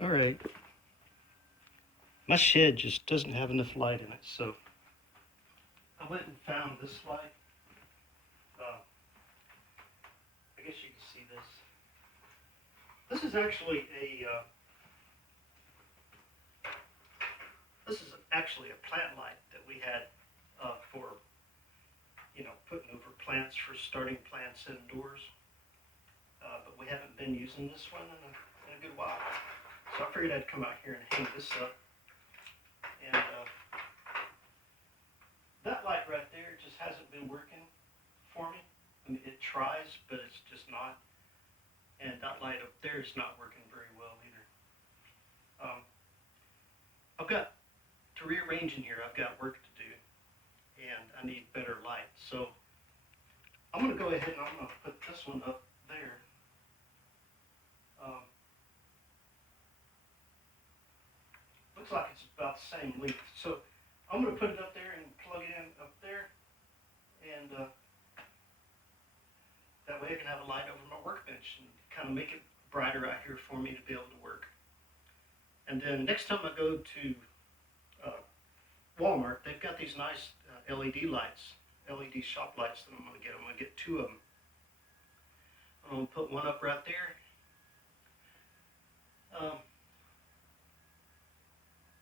All right, my shed just doesn't have enough light in it, so I went and found this light. I guess you can see this. This is actually a plant light that we had for putting over plants, for starting plants indoors. But we haven't been using this one in a good while, so I figured I'd come out here and hang this up. And that light right there just hasn't been working for me. I mean, it tries, but it's just not. And that light up there is not working very well either. I've got to rearrange in here. I've got work to do, and I need better light. So I'm going to go ahead and I'm going to put this one up there. Looks like it's about the same length. So I'm going to put it up there and plug it in up there, and that way I can have a light over my workbench and kind of make it brighter out here for me to be able to work. And then next time I go to Walmart, they've got these nice LED lights, LED shop lights that I'm going to get. I'm going to get 2 of them. I'm going to put one up right there.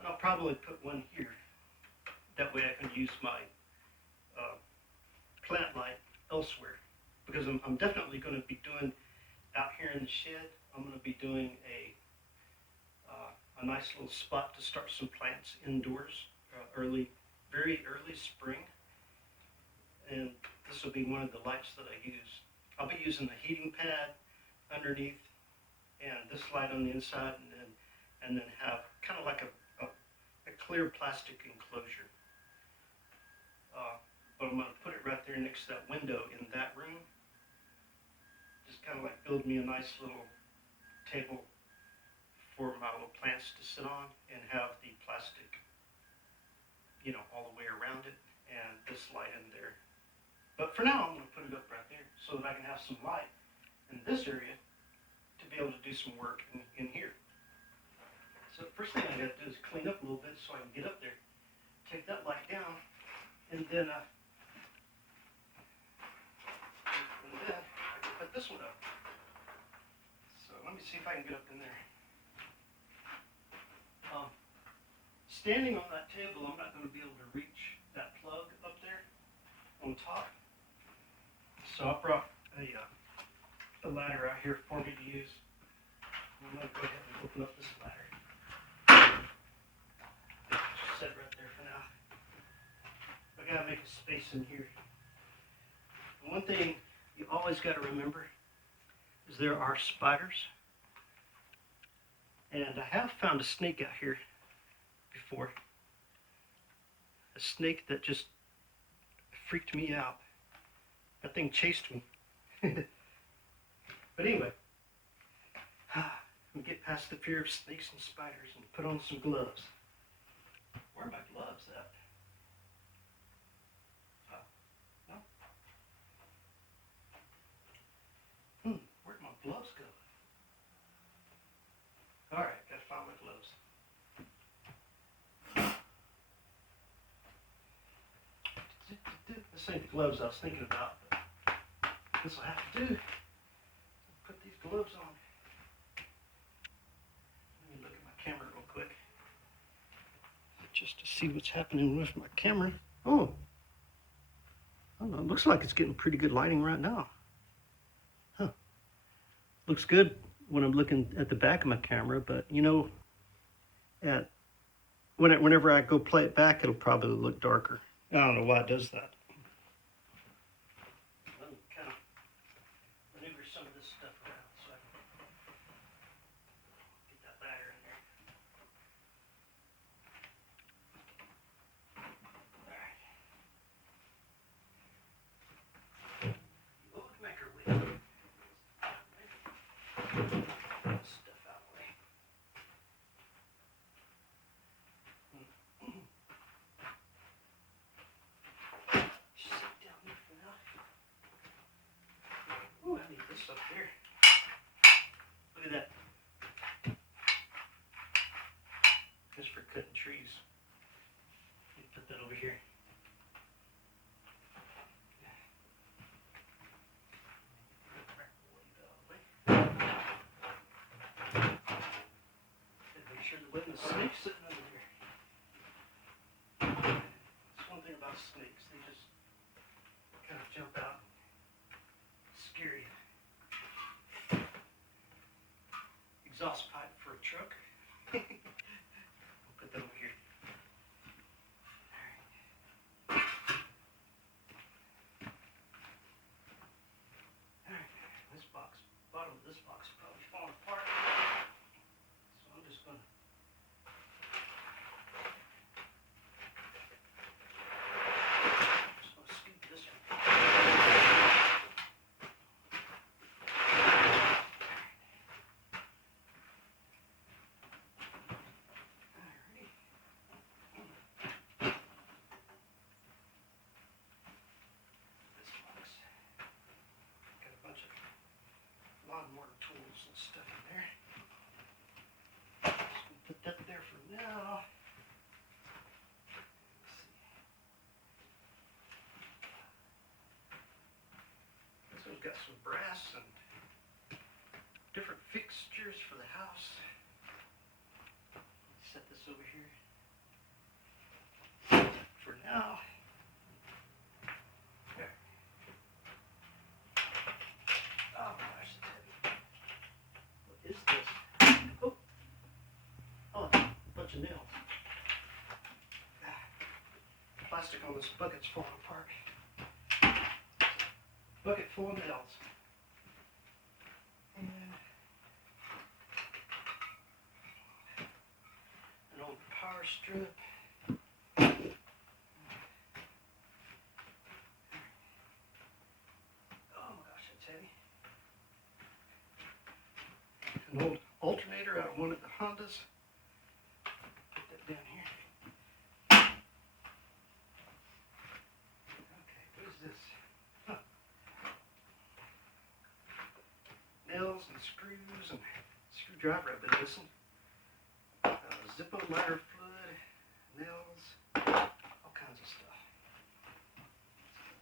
And I'll probably put one here. That way I can use my plant light elsewhere. Because I'm definitely going to be doing, out here in the shed, I'm going to be doing a nice little spot to start some plants indoors, very early spring. And this will be one of the lights that I use. I'll be using the heating pad underneath and this light on the inside, and then have kind of like a clear plastic enclosure. But I'm going to put it right there next to that window in that room. Just kind of like build me a nice little table for my little plants to sit on, and have the plastic, all the way around it, and this light in there. But for now, I'm going to put it up right there so that I can have some light in this area to be able to do some work in here. So the first thing I got to do is clean up a little bit so I can get up there, take that light down, and then I can put this one up. So let me see if I can get up in there. Standing on that table, I'm not going to be able to reach that plug up there on top. So I brought a ladder out here for me to use. I'm going to go ahead and open up this ladder. Just set right there for now. I got to make a space in here. And one thing you always got to remember is there are spiders. And I have found a snake out here before. A snake that just freaked me out. That thing chased me. But anyway, I'm get past the fear of snakes and spiders and put on some gloves. Where are my gloves at? No. Where'd my gloves go? All right, gotta find my gloves. This ain't the gloves I was thinking about, but this will have to do. Put these gloves on. Let me look at my camera real quick, just to see what's happening with my camera. Oh, I don't know. It looks like it's getting pretty good lighting right now. Huh. Looks good when I'm looking at the back of my camera, but whenever I go play it back, it'll probably look darker. I don't know why it does that. Let me kind of maneuver some of this stuff around so I can get that ladder in there. All right. Oh, come here, wheel. Stuff out of the way. exhaust pipe for a truck. I'll put that over here. Alright, this box, bottom of this box is probably falling apart. So I'm just gonna scoop this one. Lawnmower tools and stuff in there. Just gonna put that there for now. Let's see. This one's got some brass and different fixtures for the house. Set this over here for now. There. Oh gosh, it's heavy. What is this? Oh, it's a bunch of nails. Plastic on this bucket's falling apart. Bucket full of nails. And an old power strip. Oh my gosh, that's heavy. An old alternator out of one of the Hondas. Put that down here. Okay, what is this? Huh. Nails and screws and screwdriver I've been missing. Zippo lighter fluid, nails, all kinds of stuff.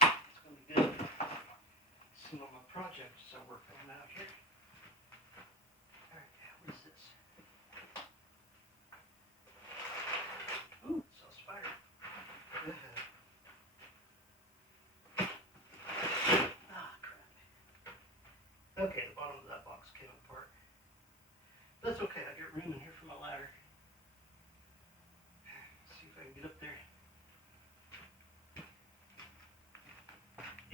It's going to be good. Some of my projects I work on out here. Alright, what is this? Ooh, it's a spider. Ah, crap. Okay, the bottom of that box came apart. That's okay, I got room in here for my ladder. Let's see if I can get up there.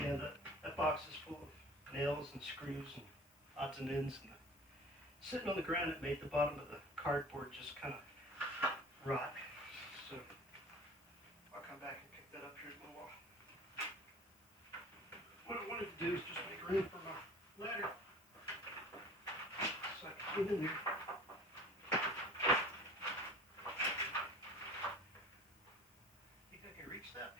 Yeah, that box is full of nails and screws and odds and ends. And sitting on the ground, it made the bottom of the cardboard just kind of rot. So I'll come back and pick that up here in a little while. What I wanted to do is just make room for my ladder so I can get in there. Think I can reach that?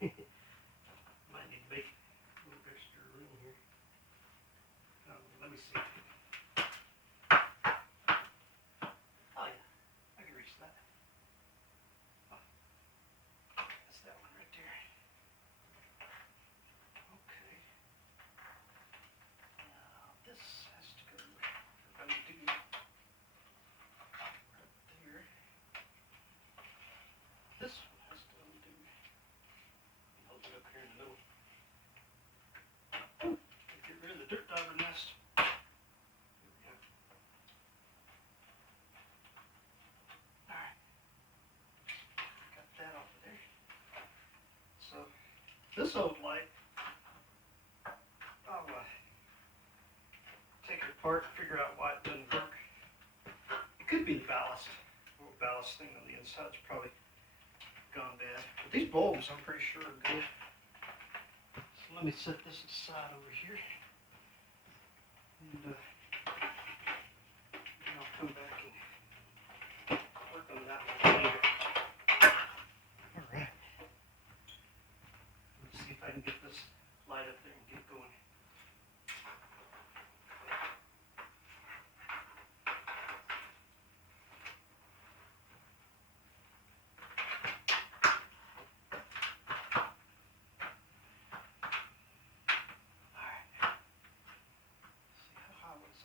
Might need to make a little extra room here. Let me see. Oh yeah, I can reach that. Oh, that's that one right there. Okay. Now this has to go undo right there. This one has to undo. Hold it up here in the middle. Get rid of the dirt dauber nest. Here we go. Alright. Got that off of there. So, this old light, I'll take it apart and figure out why it doesn't work. It could be the ballast. The little ballast thing on the inside's probably gone bad. But these bulbs, I'm pretty sure are good. So let me set this aside over here. And I'll come back and work on that one later. Alright. Let's see if I can get this light up there and get going. Alright. See how high was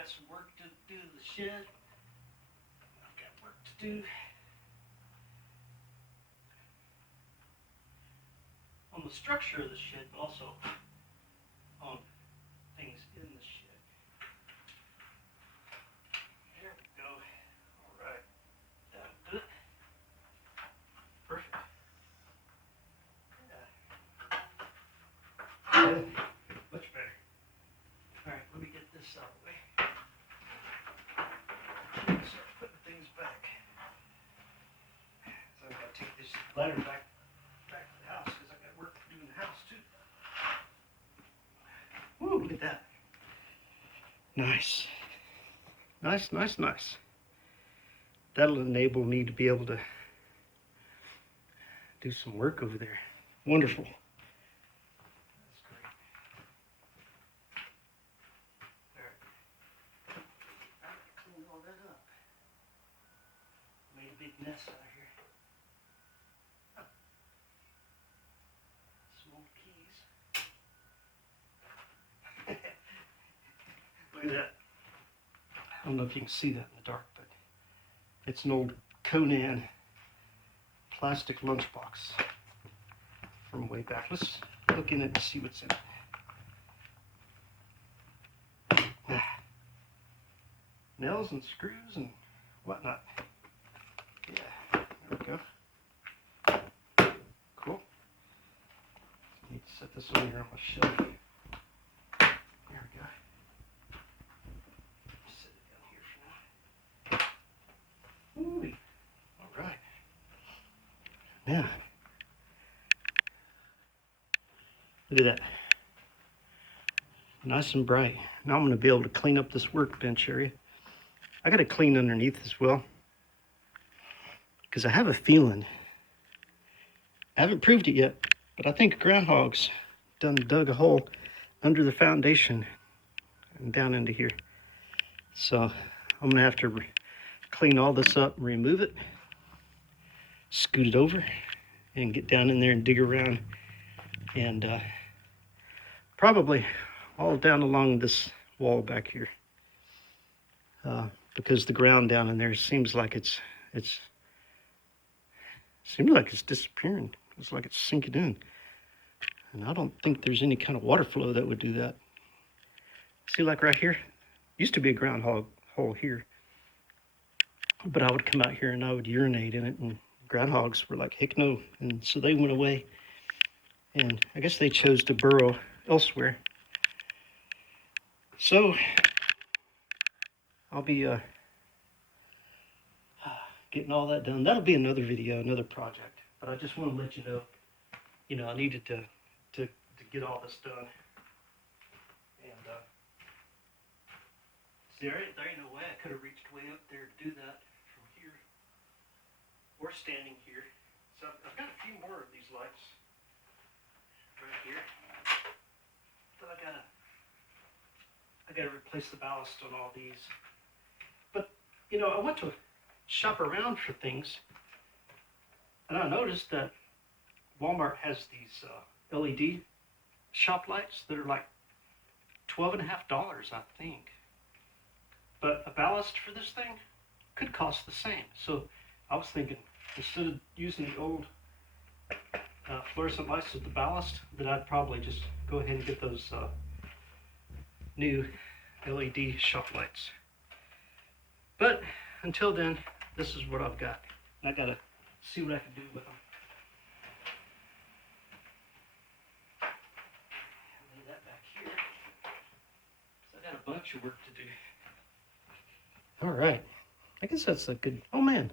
got some work to do to the shed. I've got work to do on the structure of the shed, but also on things in the shed. There we go. All right. That'll do it. Perfect. Yeah. Much better. All right, let me get this out of the way. Start putting things back. So I've got to take this ladder back to the house because I've got work to do in the house too. Woo, look at that. Nice. Nice, nice, nice. That'll enable me to be able to do some work over there. Wonderful. That's great. All right. I'm going to clean all that up. Made a big mess out here. Oh. Some old keys. Look at that. I don't know if you can see that in the dark, but it's an old Conan plastic lunchbox from way back. Let's look in it and see what's in it. Nails and screws and whatnot. Yeah, there we go. Cool. Need to set this over here on my shelf. There we go. Set it down here for now. Ooh, all right. Now, look at that. Nice and bright. Now I'm going to be able to clean up this workbench area. I got to clean underneath as well, because I have a feeling, I haven't proved it yet, but I think groundhogs dug a hole under the foundation and down into here. So I'm going to have to clean all this up and remove it, scoot it over, and get down in there and dig around, and probably all down along this wall back here, because the ground down in there seems like it's disappearing. It's like it's sinking in, and I don't think there's any kind of water flow that would do that. See, like right here, used to be a groundhog hole here, but I would come out here and I would urinate in it, and groundhogs were like, heck no, and so they went away, and I guess they chose to burrow elsewhere. So I'll be getting all that done. That'll be another video, another project, but I just want to let you know, I needed to get all this done. And see, there ain't no way I could have reached way up there to do that from here, or standing here. So I've got a few more of these lights right here, but I gotta replace the ballast on all these. But I went to shop around for things, and I noticed that Walmart has these LED shop lights that are like $12.50, I think. But a ballast for this thing could cost the same. So I was thinking, instead of using the old fluorescent lights with the ballast, that I'd probably just go ahead and get those new LED shop lights. But until then, this is what I've got. I gotta see what I can do with them. Lay that back here, 'cause I got a bunch of work to do. All right, I guess that's a good. Oh man,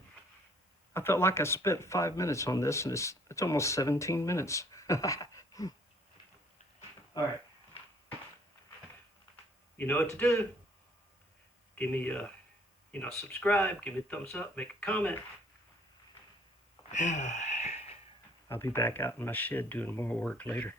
I felt like I spent 5 minutes on this, and it's almost 17 minutes. All right, you know what to do. Give me a subscribe, give me a thumbs up, make a comment. I'll be back out in my shed doing more work later.